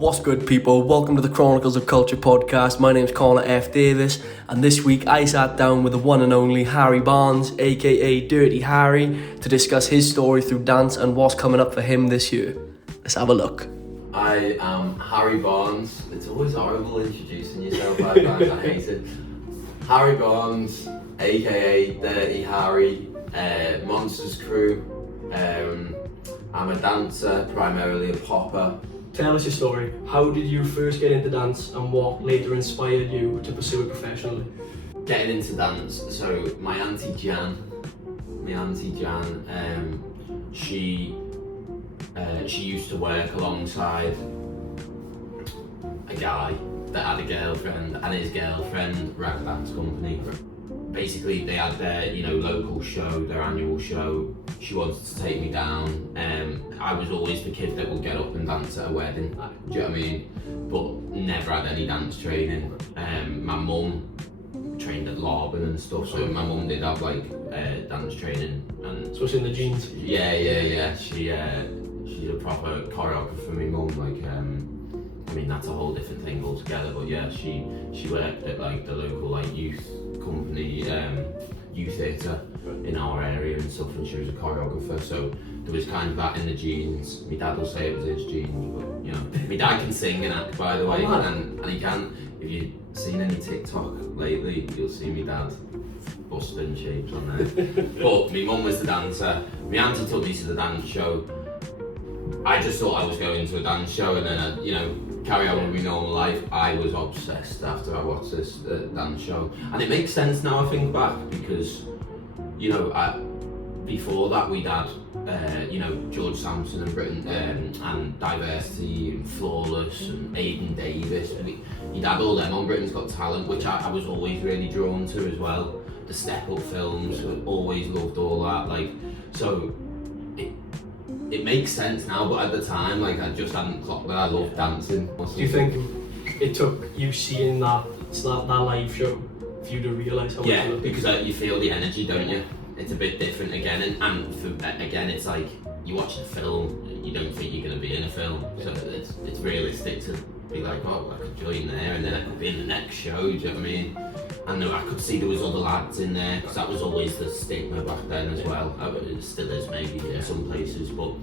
What's good, people? Welcome to the Chronicles of Culture podcast. My name's Connor F. Davies, and this week I sat down with the one and only Harry Barnes, aka Dirty Harry, to discuss his story through dance and what's coming up for him this year. Let's have a look. I am Harry Barnes. It's always horrible introducing yourself like that. I hate it. Harry Barnes, aka Dirty Harry, Monsters Crew. I'm a dancer, primarily a popper. Tell us your story. How did you first get into dance, and what later inspired you to pursue it professionally? Getting into dance, so my auntie Jan, she used to work alongside a guy that had a girlfriend, and his girlfriend ran a dance company. Basically, they had their, local show, their annual show. She wanted to take me down. I was always the kid that would get up and dance at a wedding. Do you know what I mean? But never had any dance training. My mum trained at Laban and stuff, so my mum did have dance training. And so it's in the genes. Yeah. She's a proper choreographer. My mum, that's a whole different thing altogether. But yeah, she worked at the local youth company, youth theatre in our area and stuff, and she was a choreographer, so there was kind of that in the genes. My dad will say it was his genes, but my dad can sing and act, by the way, and he can. If you've seen any TikTok lately, you'll see my dad busting shapes on there. But my mum was the dancer. My auntie took me to the dance show. I just thought I was going to a dance show, and then I'd, carry on with my normal life. I was obsessed after I watched this dance show, and it makes sense now I think back, because before that we'd had George Sampson and Britain and Diversity and Flawless and Aidan Davies. You'd had all them on Britain's Got Talent, which I was always really drawn to as well. The Step Up films, always loved all that. So it makes sense now, but at the time, I just hadn't clocked that I loved dancing. Do you think it took you seeing that live show for you to realise how much you loved it? Because you feel the energy, don't you? It's a bit different again, again, it's like you watch the film, you don't think you're going to be in a film, so it's realistic to be like, oh, I could join there, and then I could be in the next show. Do you know what I mean? And I could see there was other lads in there, because that was always the stigma back then as well. It still is maybe in some places, but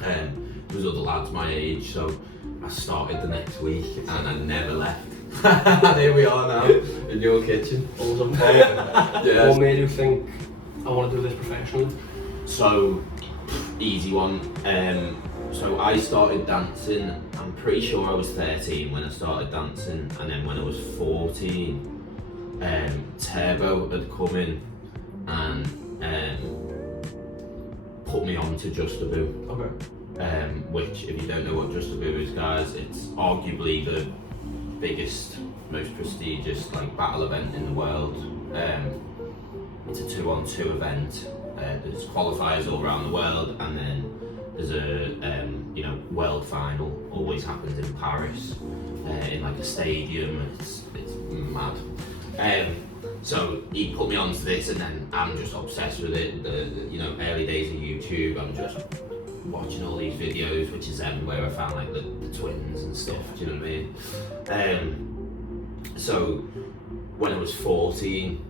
there was other lads my age, so I started the next week and I never left. And here we are now in your kitchen. Awesome. Yeah. What made you think I want to do this professionally? So, easy one. So I started dancing, I'm pretty sure I was 13 when I started dancing, and then when I was 14, Turbo had come in and put me on to Just a Boo. Okay. Which, if you don't know what Just a Boo is, guys, it's arguably the biggest, most prestigious battle event in the world. It's a 2-on-2 event. There's qualifiers all around the world, and then there's a world final. Always happens in Paris, in a stadium. It's mad. So he put me onto this, and then I'm just obsessed with it. The early days of YouTube, I'm just watching all these videos, which is where I found the twins and stuff. Do you know what I mean? So when I was 14,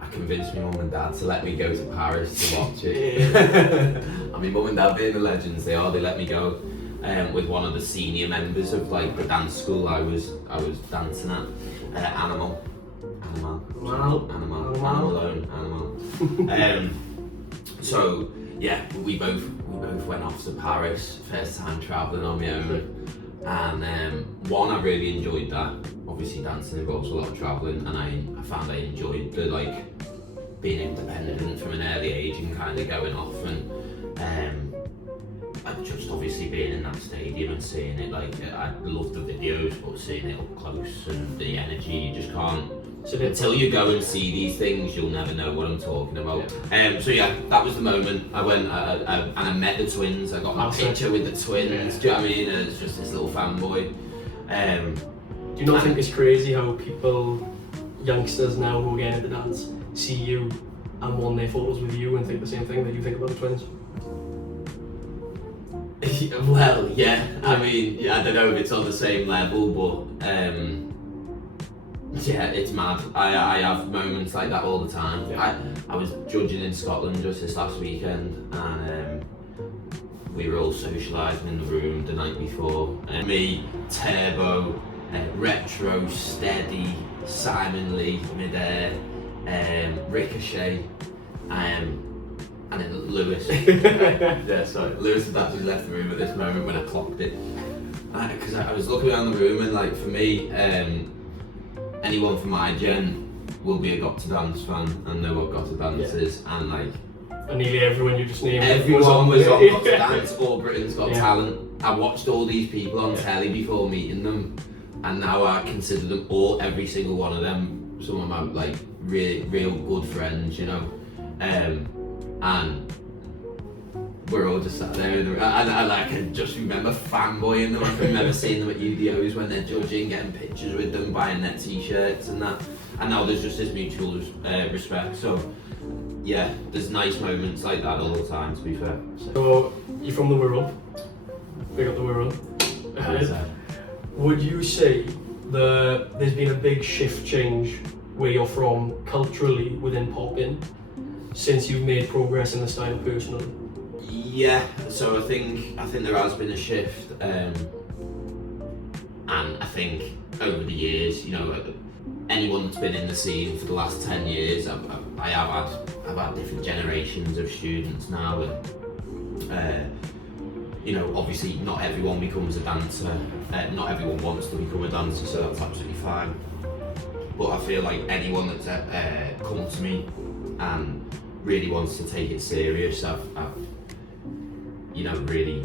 I convinced my mum and dad to let me go to Paris to watch it. And my mum and dad, being the legends they are, they let me go with one of the senior members of the dance school I was dancing at, Animal. So yeah, we both went off to Paris, first time travelling on my own, and one, I really enjoyed that. Obviously dancing involves a lot of travelling, and I found I enjoyed the being independent from an early age and kind of going off, and just obviously being in that stadium and seeing it, I love the videos, but seeing it up close and the energy, you just can't. So until you go and see these things, you'll never know what I'm talking about. So yeah, that was the moment. I went and I met the twins. I got my picture with the twins. Do you know what I mean? It's just this little fanboy. Do you not think it's crazy how youngsters now who are getting into dance, see you and want their photos with you and think the same thing that you think about the twins? Well, yeah. I mean, yeah, I don't know if it's on the same level, but yeah, it's mad. I have moments like that all the time. Yeah. I was judging in Scotland just this last weekend, and we were all socialising in the room the night before. And me, Turbo, Retro, Steady, Simon Lee, Midair, Ricochet, and then Lewis. Yeah, sorry. Lewis had actually left the room at this moment when I clocked it. Because I was looking around the room, and like for me, anyone from my gen will be a Got to Dance fan and know what Got to Dance is, and like and nearly everyone you just named everyone was on Got to Dance or Britain's Got Talent. I watched all these people on telly before meeting them, and now I consider them all, every single one of them, some of my like real good friends, you know. And we're all just sat there, and I can just remember fanboying them. I can remember seeing them at UDOs when they're judging, getting pictures with them, buying their t-shirts and that. And now there's just this mutual respect. So yeah, there's nice moments like that all the time, to be fair. So you're from the Wirral, big up the Wirral. Would you say that there's been a big shift change where you're from culturally within popping since you've made progress in the style personally? Yeah, so I think there has been a shift, and I think over the years, you know, anyone that's been in the scene for the last 10 years, I've had different generations of students now, and you know, obviously not everyone becomes a dancer, not everyone wants to become a dancer, so that's absolutely fine. But I feel like anyone that's come to me and really wants to take it serious, I've you know, really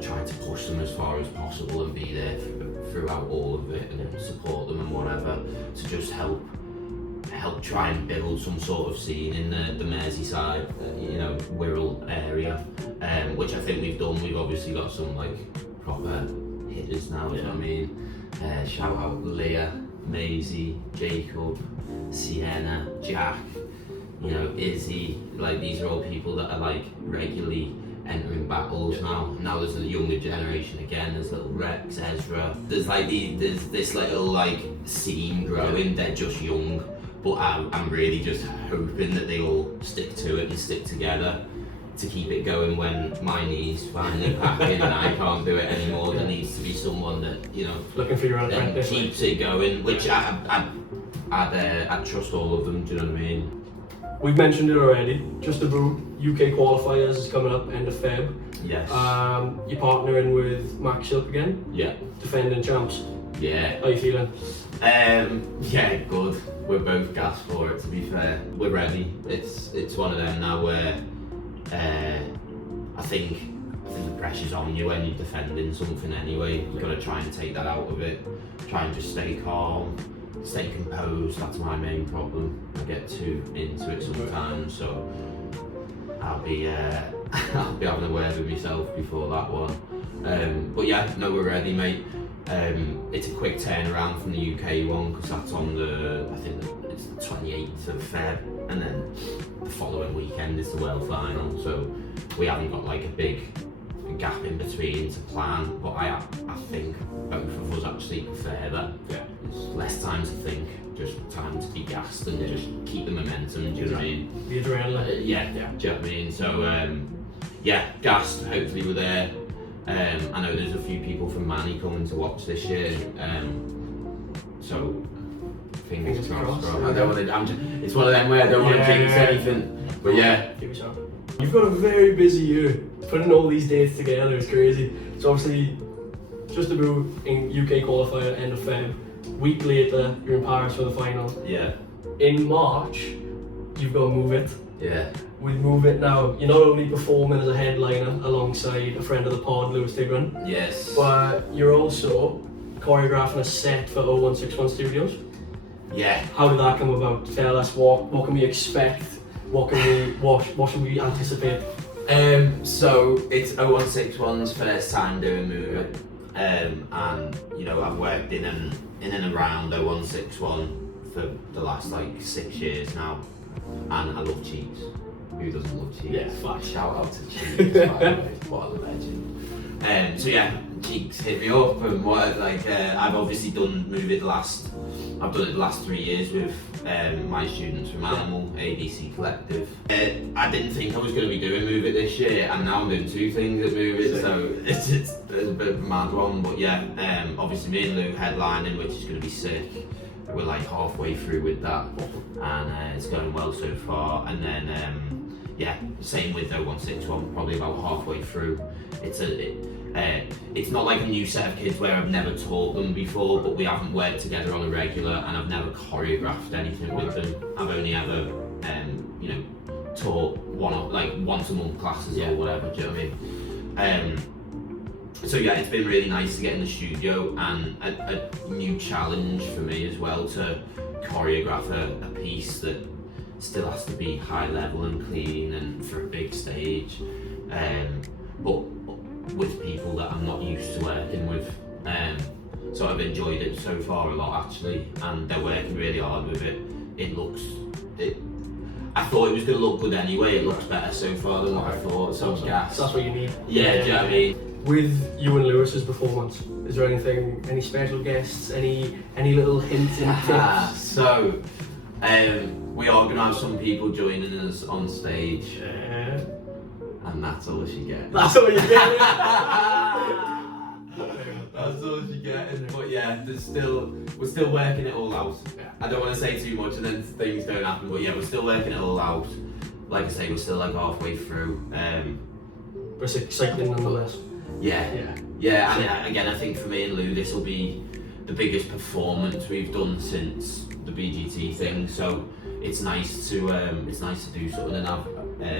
tried to push them as far as possible and be there throughout all of it and support them and whatever, to just help try and build some sort of scene in the Merseyside, you know, Wirral area, which I think we've done. We've obviously got some like proper hitters now, you know what I mean? Shout out Leah, Maisie, Jacob, Sienna, Jack, you know, Izzy. Like, these are all people that are like regularly entering battles now. Now there's a younger generation again. There's little Rex, Ezra. There's like there's this little like scene growing. They're just young, but I'm really just hoping that they all stick to it and stick together to keep it going when my knees finally pack in and I can't do it anymore. There needs to be someone that, you know, looking for your own apprentice, keeps it going, which I'd trust all of them. Do you know what I mean? We've mentioned it already. Just about UK qualifiers is coming up end of Feb. Yes. You're partnering with Max Shilp again. Yeah. Defending champs. Yeah. How are you feeling? Yeah, good. We're both gassed for it, to be fair. We're ready. It's one of them now where I think the pressure's on you when you're defending something anyway. You've got to try and take that out of it. Try and just stay calm, stay composed. That's my main problem. I get too into it sometimes, so I'll be having a word with myself before that one. But yeah, no, we're ready, mate. It's a quick turnaround from the UK one, because that's on I think it's the 28th of Feb, and then the following weekend is the world final, so we haven't got like a big gap in between to plan, but I think both of us actually prefer that. Yeah. It's less time to think, just time to be gassed and just keep the momentum, do you know what I mean? The adrenaline. Yeah, do you know what I mean? So yeah, gassed, hopefully we're there. I know there's a few people from Manny coming to watch this year, so fingers crossed. I don't want to. It's one of them where I don't want to jinx anything. But yeah, you've got a very busy year. Putting all these dates together is crazy. So obviously, just about in UK qualifier end of Feb. Week later, you're in Paris for the final. Yeah. In March, you've got to Move It. Yeah. With Move It now, you're not only performing as a headliner alongside a friend of the pod, Lewis Tigran. Yes. But you're also choreographing a set for 0161 Studios. Yeah. How did that come about? Tell us what can we expect? What should we anticipate? So it's 0161's first time doing Move It, and you know, I've worked in and around 0161 for the last like 6 years now, and I love Cheeks. Who doesn't love Cheeks? Yeah, fact. Shout out to Cheeks, by the way, what a legend. So yeah, Cheeks hit me up and what I've obviously done I've done it the last 3 years with my students from Animal, ABC Collective. I didn't think I was going to be doing Move It this year, and now I'm doing 2 things at Move It, so it's a bit of a mad one. But yeah, obviously me and Lou headlining, which is going to be sick. We're like halfway through with that, and it's going well so far. And then yeah, same with 0161, probably about halfway through. It's not like a new set of kids where I've never taught them before, but we haven't worked together on a regular, and I've never choreographed anything with them. I've only ever, taught once a month classes or whatever. Do you know what I mean? So yeah, it's been really nice to get in the studio, and a new challenge for me as well to choreograph a piece that still has to be high level and clean and for a big stage, but with people that I'm not used to working with. So I've enjoyed it so far a lot actually, and they're working really hard with it. I thought it was going to look good anyway. It looks better so far than what I thought, so I'm gassed. That's what you need. Yeah, do you know what I mean? With you and Lewis's performance, is there any special guests, any little hints and tips? So, we are going to have some people joining us on stage, and that's all she gets. That's all you get. That's all she gets. But yeah, we're still working it all out. I don't want to say too much and then things don't happen, but yeah, we're still working it all out. Like I say, we're still like halfway through. But it's exciting nonetheless. Yeah. And again, I think for me and Lou, this will be the biggest performance we've done since the BGT thing. So it's nice to do something and have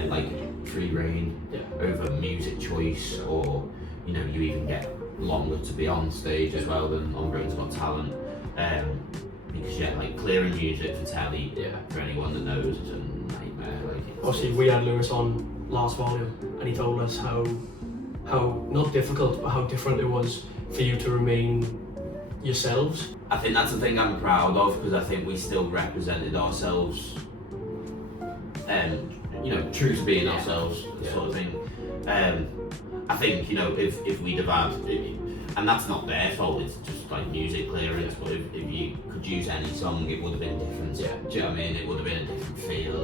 like free reign over music choice, or you even get longer to be on stage as well than on Britain's Got Talent. Because like clearing music for telly, for anyone that knows, is a nightmare. Obviously, we had Lewis on last volume, and he told us how not difficult, but how different it was for you to remain yourselves. I think that's the thing I'm proud of, because I think we still represented ourselves, true to being ourselves, sort of thing. I think if we'd have had, and that's not their fault, it's just like music clearance, but if you could use any song, it would have been different. Do you know what I mean? It would have been a different feel.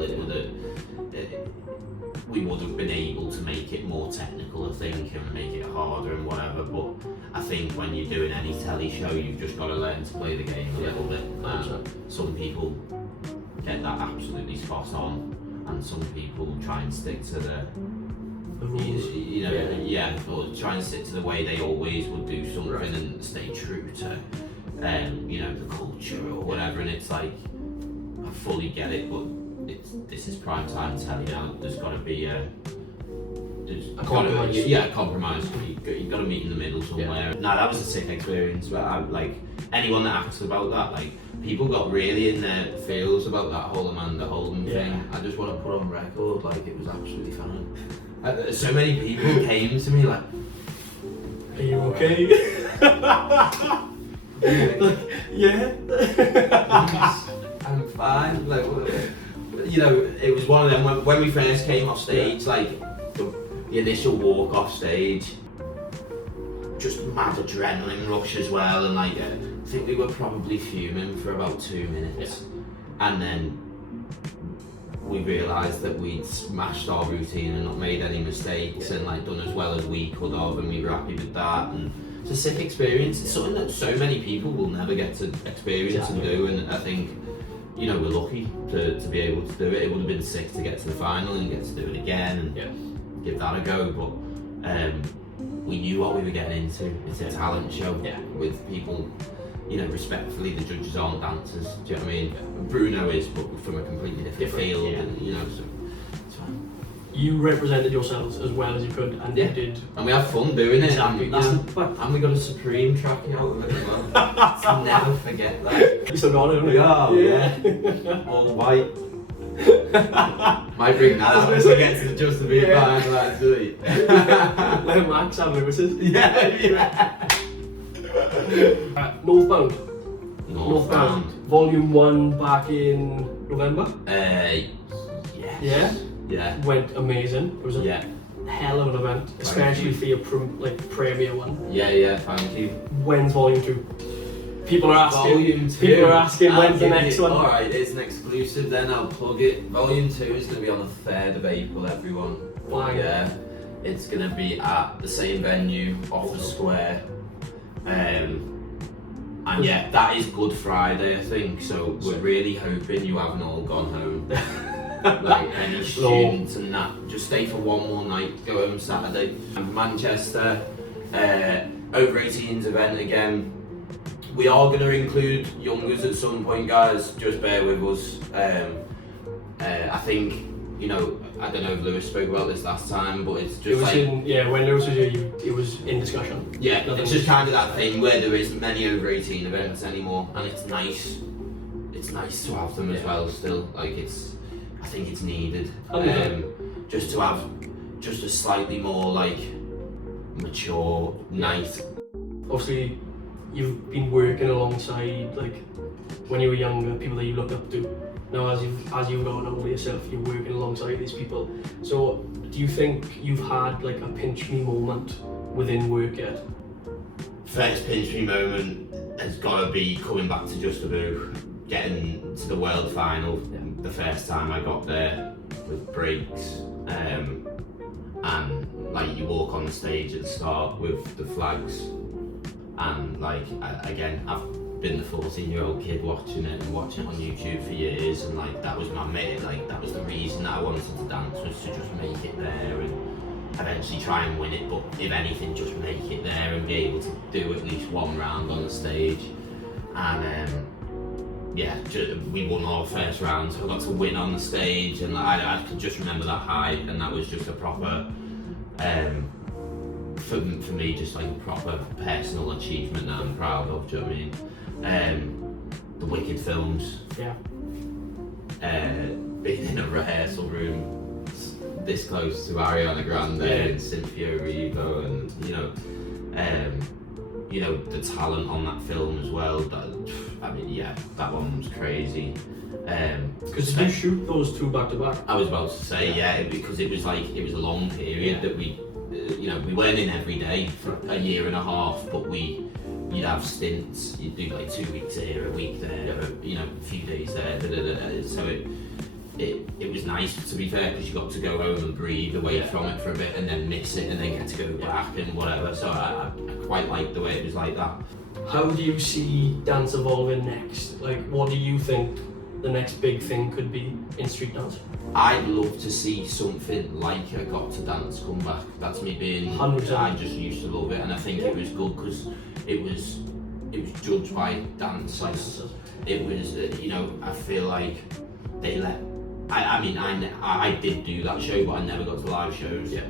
We would have been able to make it more technical, I think, and make it harder and whatever. But I think when you're doing any telly show, you've just got to learn to play the game a little bit. Some people get that absolutely spot on, and some people try and stick to the rules, or try and stick to the way they always would do something and stay true to, the culture or whatever. And it's like, I fully get it, but this is prime time telly now. There's got to be a compromise. A compromise. You've got to meet in the middle somewhere. No, that was a sick experience. But anyone that asks about that, people got really in their feels about that whole Amanda Holden thing. I just want to put on record, it was absolutely fine. So many people came to me like, "Are you okay?" I'm fine. It was one of them when we first came off stage, the initial walk off stage, just mad adrenaline rush as well, and I think we were probably fuming for about 2 minutes, and then we realised that we'd smashed our routine and not made any mistakes, and done as well as we could have, and we were happy with that. And it's a sick experience. It's something that so many people will never get to experience and do, and I think we're lucky to be able to do it. It would have been sick to get to the final and get to do it again and give that a go, but we knew what we were getting into. It's a talent show with people, respectfully, the judges aren't dancers, do you know what I mean? Bruno is, but from a completely different field, and so it's fine. You represented yourselves as well as you could, and you did. And we had fun doing it. Exactly. And we got a Supreme track out of it as well. I'll never forget that. You still got it, haven't you? Yeah. All white. Might bring that out as we get to the Just the Beat final, actually. Let Max have Lewis's. Yeah. Northbound. Volume 1 back in November? Yes. Yeah? Yeah. Went amazing. It was hell of an event, especially for your premiere one. Yeah, thank you. When's Volume 2? People are asking. Volume 2. People are asking when's the next one. Alright, it's an exclusive then, I'll plug it. Volume 2 is going to be on the 3rd of April, everyone. Wow. Yeah, it's going to be at the same venue, off the square. And yeah, that is Good Friday, I think, so we're really hoping you haven't all gone home. Like any students and that, just stay for one more night, go home Saturday. And Manchester, over 18s event again. We are going to include youngers at some point, guys, just bear with us. I think, you know, I don't know if Lewis spoke about this last time, but it's just when Lewis was here, it was in discussion. Yeah, it's just kind of that thing where there isn't many over 18 events anymore, and it's nice to have them as well still, like I think it's needed, just to have just a slightly more like mature night. Obviously, you've been working alongside, like, when you were younger, people that you look up to. Now, as you've gotten older yourself, you're working alongside these people. So, do you think you've had like a pinch me moment within work yet? First pinch me moment has got to be coming back to Just a Boo, getting to the world final. The first time I got there with breaks, and like you walk on the stage at the start with the flags, and like I've been the 14-year-old kid watching it on YouTube for years, and like that was my mate, like that was the reason that I wanted to dance, was to just make it there and eventually try and win it, but if anything just make it there and be able to do at least one round on the stage. And we won our first round, so I got to win on the stage, and I could just remember that high, and that was just a proper for me, just like a proper personal achievement that I'm proud of. Do you know what I mean? The Wicked films. Yeah. Being in a rehearsal room this close to Ariana Grande and Cynthia Erivo, and the talent on that film as well. That one was crazy. Because did you shoot those two back to back? I was about to say because it was a long period that we weren't in every day for a year and a half, but you'd have stints. You'd do like 2 weeks here, a week there, a few days there. So it was nice, to be fair, because you got to go home and breathe away from it for a bit, and then miss it, and then get to go back and whatever. So I quite liked the way it was like that. How do you see dance evolving next? Like, what do you think the next big thing could be in street dance? I'd love to see something like a Got to Dance come back. That's me being 100%. I just used to love it, and I think it was good because it was judged by dancers. It was I feel like they let I did do that show, but I never got to live shows. Yeah.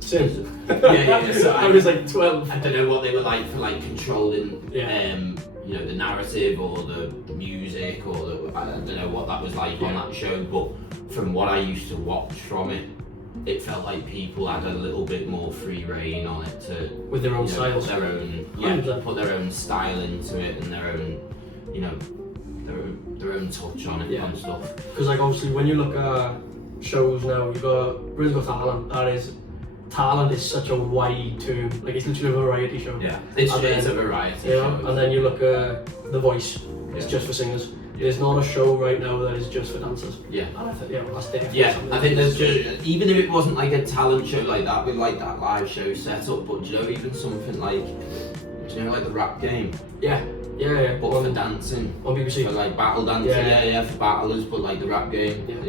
Same. So I was like 12. I don't know what they were like for like controlling the narrative or the music, or I don't know what that was like on that show, but from what I used to watch from it, it felt like people had a little bit more free reign on it to with their own styles, put their own style into it, and their own their own touch on it and stuff. Because like obviously when you look at shows now, you've got Britain's Got Talent. Talent is such a wide term. Like, it's literally a variety show. Yeah, it's a variety show. And then you look at The Voice. It's just for singers. There's not a show right now that is just for dancers. Yeah. And I think, that's definitely I think there's just, even if it wasn't like a talent show like that, with like that live show set up, but even something like, like the Rap Game? Yeah. But for dancing. On BBC. For like battle dancing, for battlers, but like the Rap Game. Yeah.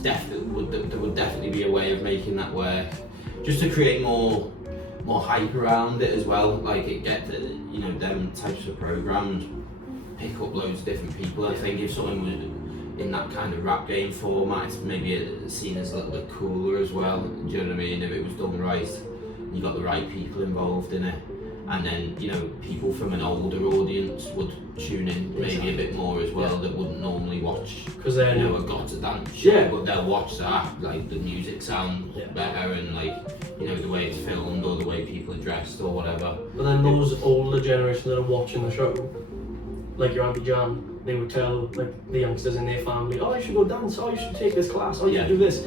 There would definitely be a way of making that work, just to create more hype around it as well. Like it get them types of programs pick up loads of different people. I think if someone was in that kind of Rap Game format, it's maybe seen as a little bit cooler as well. Do you know what I mean? If it was done right, you got the right people involved in it, and then people from an older audience would tune in maybe a bit more as well, that wouldn't normally watch because they're a Got to Dance show, but they'll watch that, like the music sounds better, and like the way it's filmed, or the way people are dressed, or whatever. But then those older generations that are watching the show, like your Auntie Jan, they would tell like the youngsters in their family, oh, you should go dance, oh, you should take this class, oh, you should do this.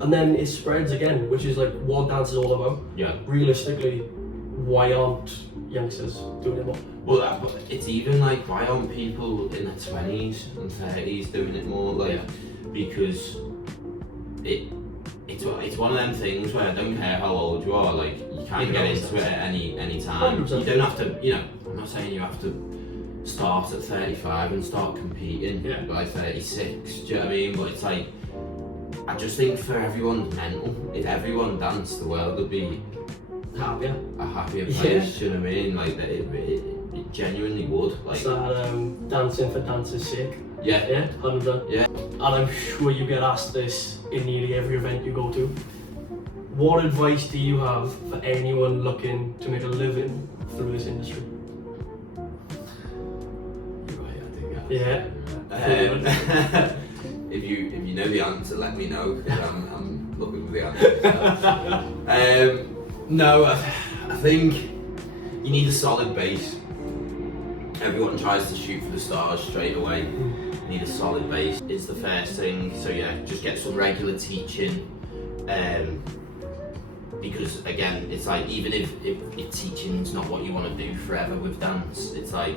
And then it spreads again, which is like what dance is all about. Yeah. Realistically, why aren't youngsters doing it more? Well, but it's even like, why aren't people in their 20s and 30s doing it more? Like, because it's one of them things where I don't care how old you are, like, you can get into it at any time. 100%. You don't have to, I'm not saying you have to start at 35 and start competing by 36, do you know what I mean? But it's like, I just think for everyone's mental, if everyone danced, the world would be Happier. a happier place, do you know what I mean? Like, it genuinely would. Like, It's that dancing for dance's sake. Yeah. Yeah, 100%. Yeah. And I'm sure you get asked this in nearly every event you go to. What advice do you have for anyone looking to make a living through this industry? Yeah. If you know the answer, let me know, because I'm looking for the answer. No, I think you need a solid base. Everyone tries to shoot for the stars straight away. You need a solid base. It's the first thing. So yeah, just get some regular teaching. Because again, it's like, even if teaching's not what you want to do forever with dance, it's like,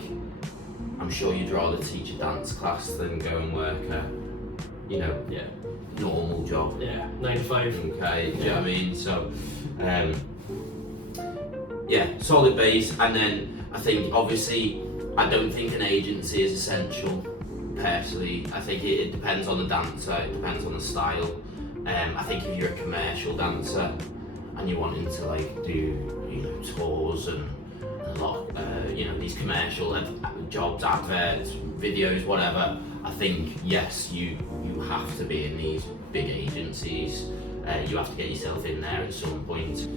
I'm sure you'd rather teach a dance class than go and work a normal job. Yeah, 9 to 5. Okay, do you know what I mean? So, solid base. And then I think, obviously, I don't think an agency is essential, personally. I think it depends on the dancer, it depends on the style. I think if you're a commercial dancer and you're wanting to like do tours and a lot these commercial jobs, adverts, videos, whatever, I think yes, you have to be in these big agencies. You have to get yourself in there at some point.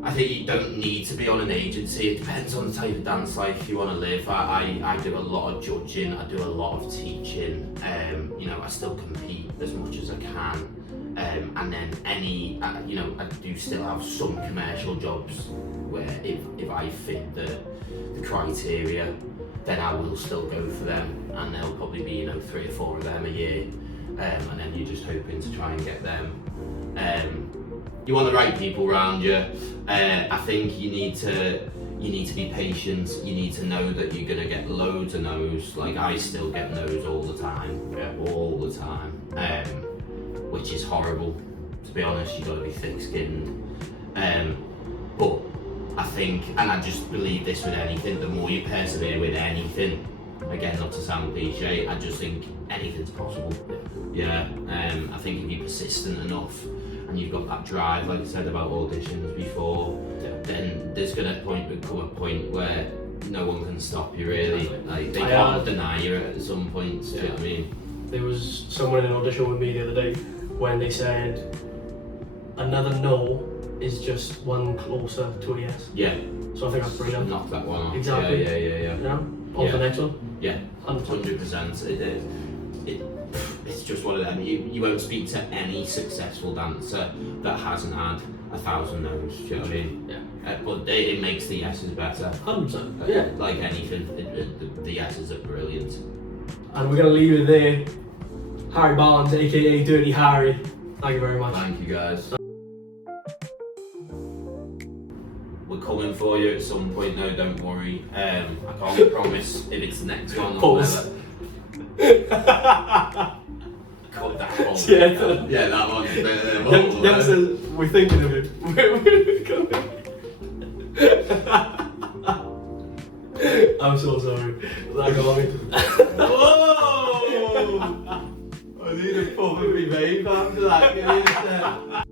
I think you don't need to be on an agency. It depends on the type of dance life you want to live. I do a lot of judging, I do a lot of teaching. I still compete as much as I can. And then I do still have some commercial jobs where if I fit the criteria, then I will still go for them, and there'll probably be 3 or 4 of them a year, and then you're just hoping to try and get them. You want the right people around you. I think you need to be patient. You need to know that you're gonna get loads of no's. Like, I still get no's all the time, which is horrible. To be honest, you've got to be thick-skinned. But I think, and I just believe this with anything, the more you persevere with anything, again, not to sound cliche, I just think anything's possible. Yeah. I think if you're persistent enough and you've got that drive, like I said about auditions before, then there's gonna come a point where no one can stop you, really. Like, they can't deny you at some points. Do you know what I mean? There was someone in an audition with me the other day when they said another no is just one closer to a yes. Yeah. So I think that's brilliant. Knock that one off. Exactly. Yeah. On to the next one. Yeah. 100%. It's just one of them. You won't speak to any successful dancer that hasn't had 1,000 no's. Do you know what I mean? Yeah. But it makes the yeses better. 100%. Yeah. Like anything, the yeses are brilliant. And we're gonna leave it there. Harry Barnes, aka Dirty Harry. Thank you very much. Thank you, guys. We're coming for you at some point, no, don't worry. I can't promise if it's the next one or Pause. whatever. Cut that one. Yeah, that one. Jem says, we're thinking of it. I'm so sorry. That got me. Whoa! I need a puff of me vape after that.